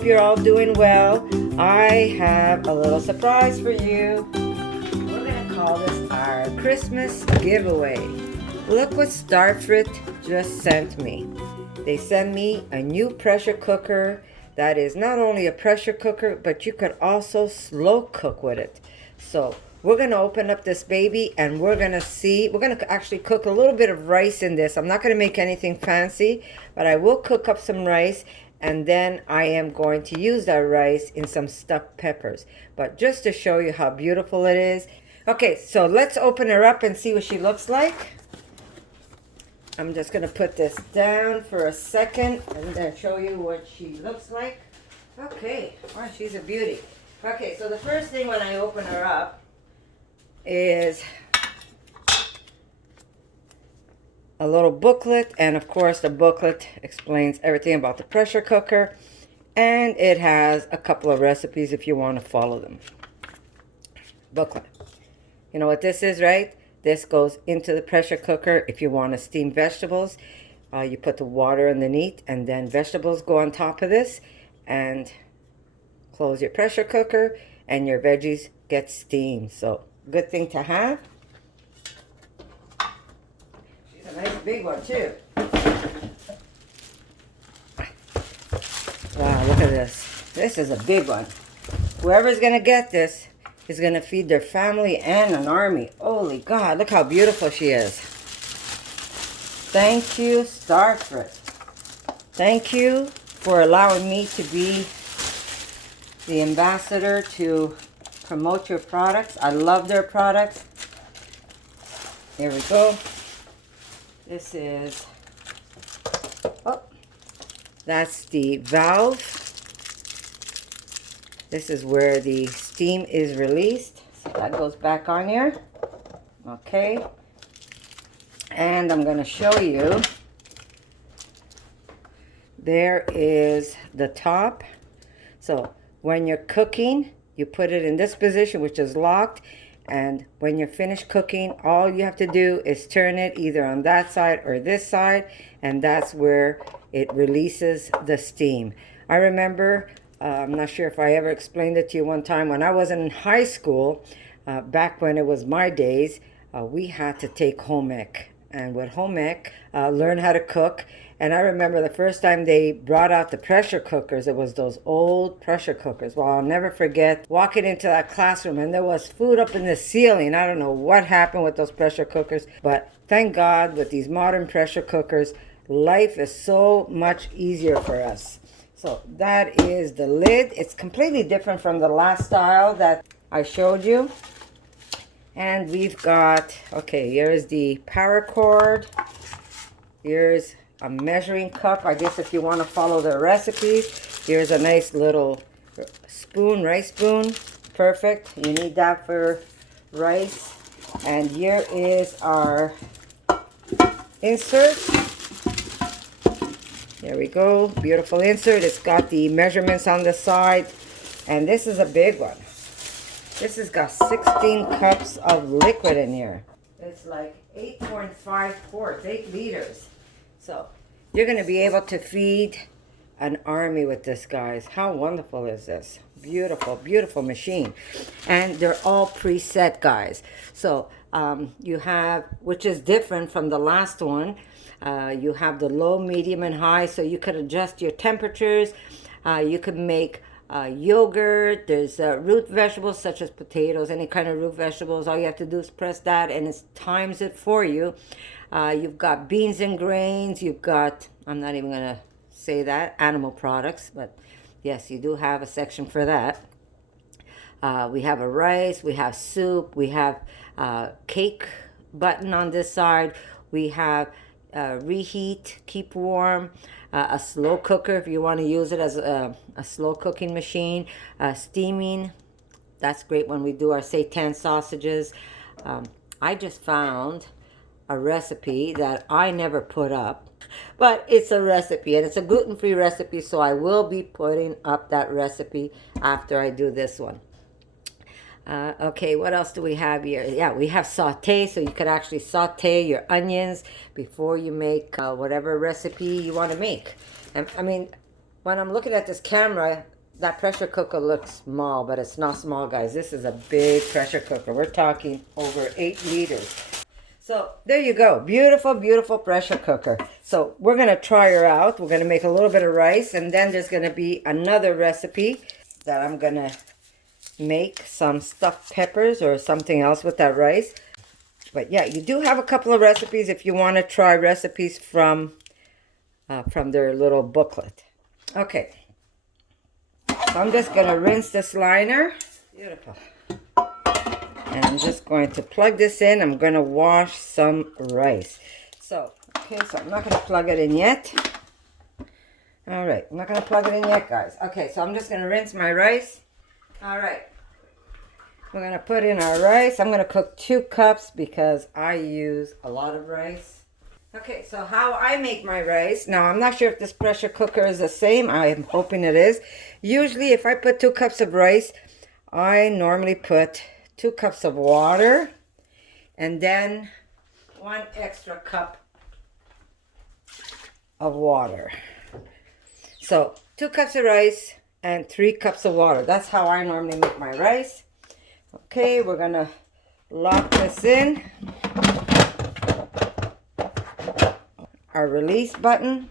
hope you're all doing well. I have a little surprise for you. We're gonna call this our Christmas giveaway. Look what STARFRIT just sent me. They sent me a new pressure cooker that is not only a pressure cooker, but you could also slow cook with it. So we're gonna open up this baby and we're gonna actually cook a little bit of rice in this. I'm not gonna make anything fancy, but I will cook up some rice, and then I am going to use that rice in some stuffed peppers. But just to show you how beautiful it is. Okay, so let's open her up and see what she looks like. I'm just gonna put this down for a second and then show you what she looks like. Okay, wow, she's a beauty. Okay, so the first thing when I open her up is a little booklet, and of course the booklet explains everything about the pressure cooker, and it has a couple of recipes if you want to follow them. Booklet. You know what this is, right? This goes into the pressure cooker if you want to steam vegetables. You put the water underneath and then vegetables go on top of this, and close your pressure cooker and your veggies get steamed. So good thing to have. She's a nice big one too. Wow, look at this. This is a big one. Whoever's gonna get this is gonna feed their family and an army. Holy God, look how beautiful she is. Thank you, STARFRIT. Thank you for allowing me to be the ambassador to promote your products. I love their products. Here we go. This is, oh, that's the valve. This is where the steam is released. So that goes back on here. Okay. And I'm going to show you. There is the top. So when you're cooking, you put it in this position, which is locked. And when you're finished cooking, all you have to do is turn it either on that side or this side. And that's where it releases the steam. I remember, I'm not sure if I ever explained it to you one time, when I was in high school, back when it was my days, we had to take home ec. And with home ec, learn how to cook. And I remember the first time they brought out the pressure cookers, it was those old pressure cookers. Well, I'll never forget walking into that classroom and there was food up in the ceiling. I don't know what happened with those pressure cookers, but thank God with these modern pressure cookers, life is so much easier for us. So that is the lid. It's completely different from the last style that I showed you. And we've got, okay, here's the power cord. Here's a measuring cup. I guess if you want to follow the recipe. Here's a nice little spoon, rice spoon. Perfect. You need that for rice. And here is our insert. There we go. Beautiful insert. It's got the measurements on the side. And this is a big one. This has got 16 cups of liquid in here. It's like 8.5 quarts, 8 liters. So you're going to be able to feed an army with this, guys. How wonderful is this? Beautiful, beautiful machine. And they're all preset, guys. So you have, which is different from the last one, you have the low, medium, and high. So you could adjust your temperatures. You could make yogurt. There's root vegetables such as potatoes, any kind of root vegetables. All you have to do is press that and it times it for you. You've got beans and grains. You've got, I'm not even going to say that, animal products. But yes, you do have a section for that. We have a rice. We have soup. We have cake button on this side. We have reheat, keep warm. A slow cooker if you want to use it as a slow cooking machine. Steaming, that's great when we do our seitan sausages. I just found a recipe that I never put up, but it's a recipe and it's a gluten-free recipe, so I will be putting up that recipe after I do this one. Okay, what else do we have here? Yeah, we have saute, so you could actually saute your onions before you make whatever recipe you want to make. And I mean, when I'm looking at this camera, that pressure cooker looks small, but it's not small, guys. This is a big pressure cooker. We're talking over 8 liters. So there you go. Beautiful, beautiful pressure cooker. So we're going to try her out. We're going to make a little bit of rice, and then there's going to be another recipe that I'm going to make some stuffed peppers or something else with that rice. But yeah, you do have a couple of recipes if you want to try recipes from their little booklet. Okay. So I'm just going to rinse this liner. Beautiful. And I'm just going to plug this in. I'm going to wash some rice. So, okay, so I'm not going to plug it in yet. All right, I'm not going to plug it in yet, guys. Okay, so I'm just going to rinse my rice. All right. We're going to put in our rice. I'm going to cook 2 cups because I use a lot of rice. Okay, so how I make my rice. Now, I'm not sure if this pressure cooker is the same. I'm hoping it is. Usually, if I put 2 cups of rice, I normally put 2 cups of water and then 1 extra cup of water. So, 2 cups of rice and 3 cups of water. That's how I normally make my rice. Okay, we're going to lock this in. Our release button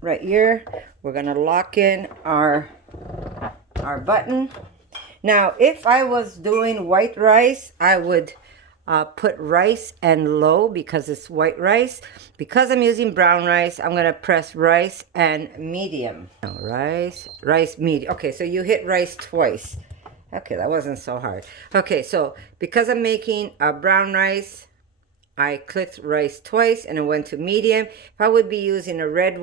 right here. We're going to lock in our button. Now, if I was doing white rice, I would put rice and low because it's white rice. Because I'm using brown rice, I'm going to press rice and medium. Rice, medium. Okay, so you hit rice twice. Okay, that wasn't so hard. Okay, so because I'm making a brown rice, I clicked rice twice and it went to medium. If I would be using a red,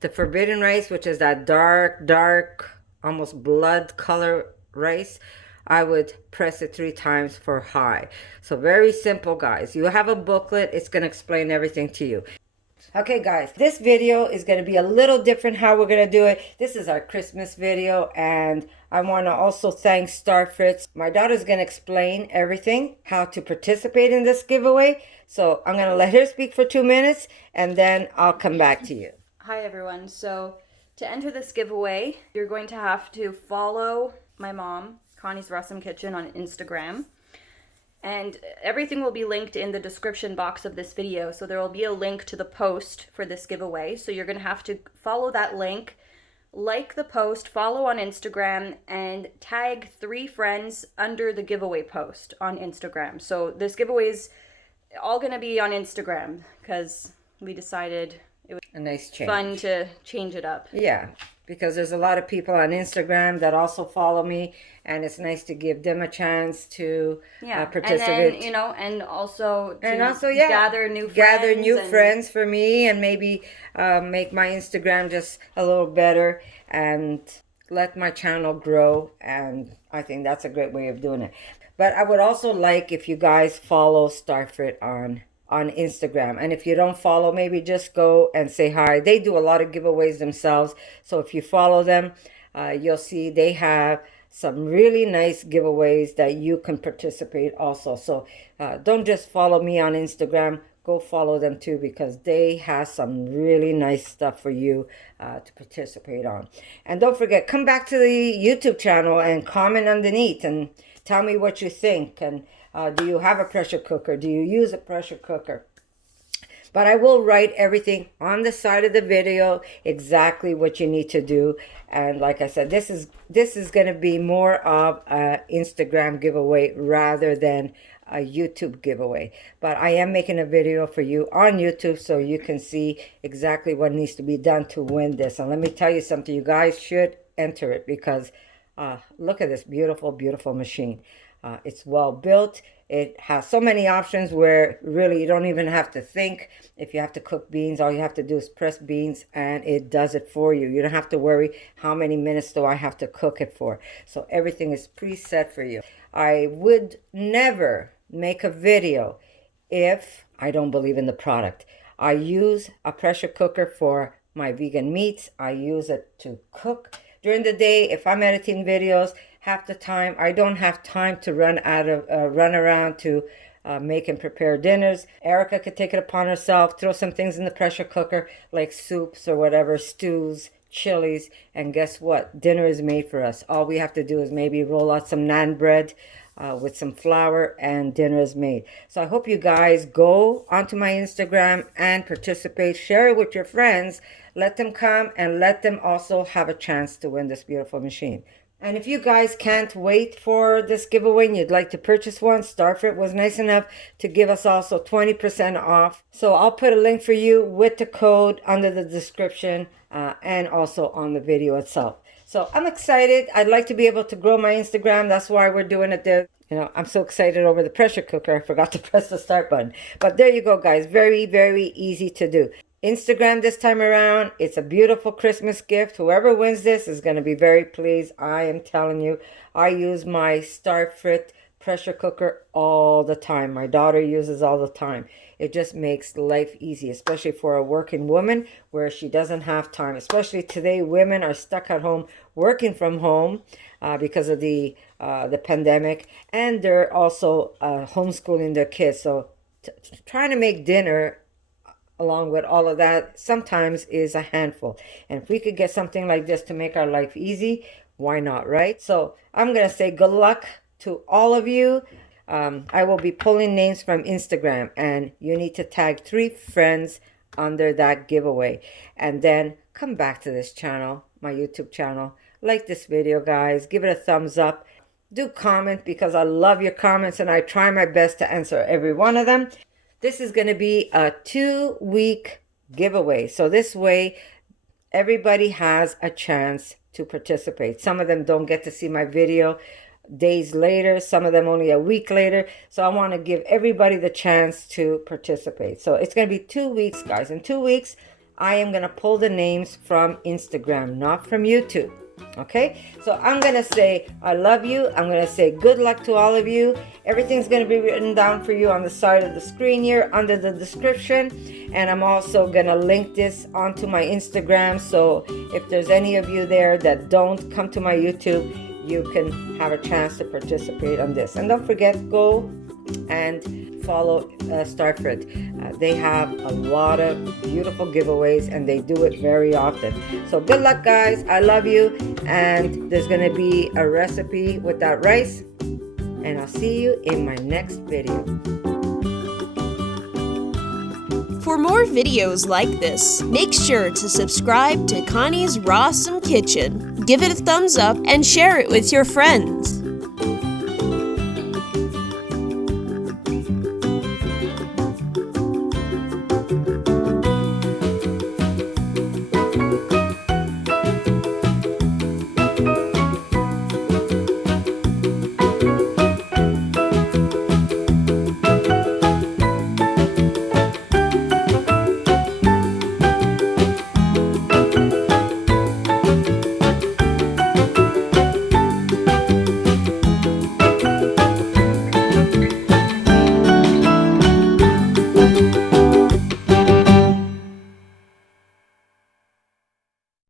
the forbidden rice, which is that dark, almost blood color rice, I would press it 3 times for high. So very simple, guys. You have a booklet. It's going to explain everything to you. Okay, guys, this video is going to be a little different how we're going to do it. This is our Christmas video, and I want to also thank STARFRIT. My daughter's going to explain everything, how to participate in this giveaway. So I'm going to let her speak for 2 minutes, and then I'll come back to you. Hi, everyone. So to enter this giveaway, you're going to have to follow my mom, Connie's RAWsome Kitchen, on Instagram. And everything will be linked in the description box of this video. So there will be a link to the post for this giveaway. So you're going to have to follow that link, like the post, follow on Instagram, and tag 3 friends under the giveaway post on Instagram. So this giveaway is all going to be on Instagram because we decided it was a nice change. Fun to change it up. Yeah, because there's a lot of people on Instagram that also follow me, and it's nice to give them a chance to participate. And then, and also gather new friends for me, and maybe make my Instagram just a little better and let my channel grow. And I think that's a great way of doing it. But I would also like if you guys follow STARFRIT on Instagram. And if you don't follow, maybe just go and say hi. They do a lot of giveaways themselves. So if you follow them, you'll see they have some really nice giveaways that you can participate also. So don't just follow me on Instagram. Go follow them too, because they have some really nice stuff for you to participate on. And don't forget, come back to the YouTube channel and comment underneath and tell me what you think. And do you have a pressure cooker? Do you use a pressure cooker? But I will write everything on the side of the video, exactly what you need to do. And like I said, this is going to be more of an Instagram giveaway rather than a YouTube giveaway. But I am making a video for you on YouTube so you can see exactly what needs to be done to win this. And let me tell you something, you guys should enter it because look at this beautiful, beautiful machine. It's well built. It has so many options where really you don't even have to think. If you have to cook beans, all you have to do is press beans and it does it for you. You don't have to worry how many minutes do I have to cook it for. So everything is preset for you. I would never make a video if I don't believe in the product. I use a pressure cooker for my vegan meats. I use it to cook. During the day, if I'm editing videos, half the time I don't have time to run around to make and prepare dinners. Erica could take it upon herself, throw some things in the pressure cooker like soups or whatever, stews, chilies, and guess what? Dinner is made for us. All we have to do is maybe roll out some naan bread with some flour, and dinner is made. So I hope you guys go onto my Instagram and participate. Share it with your friends. Let them come and let them also have a chance to win this beautiful machine. And if you guys can't wait for this giveaway and you'd like to purchase one, STARFRIT was nice enough to give us also 20% off. So I'll put a link for you with the code under the description and also on the video itself. So I'm excited. I'd like to be able to grow my Instagram. That's why we're doing it there. You know, I'm so excited over the pressure cooker. I forgot to press the start button. But there you go, guys. Very, very easy to do. Instagram this time around. It's a beautiful Christmas gift. Whoever wins this is going to be very pleased. I am telling you, I use my STARFRIT pressure cooker all the time. My daughter uses all the time. It just makes life easy, especially for a working woman where she doesn't have time. Especially today, women are stuck at home working from home because of the pandemic, and they're also homeschooling their kids. So trying to make dinner along with all of that sometimes is a handful. And if we could get something like this to make our life easy, why not, right? So I'm going to say good luck to all of you. I will be pulling names from Instagram, and you need to tag 3 friends under that giveaway. And then come back to this channel, my YouTube channel. Like this video, guys. Give it a thumbs up. Do comment, because I love your comments and I try my best to answer every one of them. This is going to be a 2-week giveaway. So this way, everybody has a chance to participate. Some of them don't get to see my video days later, some of them only a week later. So I want to give everybody the chance to participate. So it's going to be 2 weeks, guys. In 2 weeks, I am going to pull the names from Instagram, not from YouTube. Okay, so I'm going to say I love you. I'm going to say good luck to all of you. Everything's going to be written down for you on the side of the screen here under the description. And I'm also going to link this onto my Instagram. So if there's any of you there that don't come to my YouTube, you can have a chance to participate on this. And don't forget, go and follow STARFRIT. They have a lot of beautiful giveaways and they do it very often. So good luck, guys. I love you. And there's going to be a recipe with that rice. And I'll see you in my next video. For more videos like this, make sure to subscribe to Connie's RAWsome Kitchen, give it a thumbs up, and share it with your friends.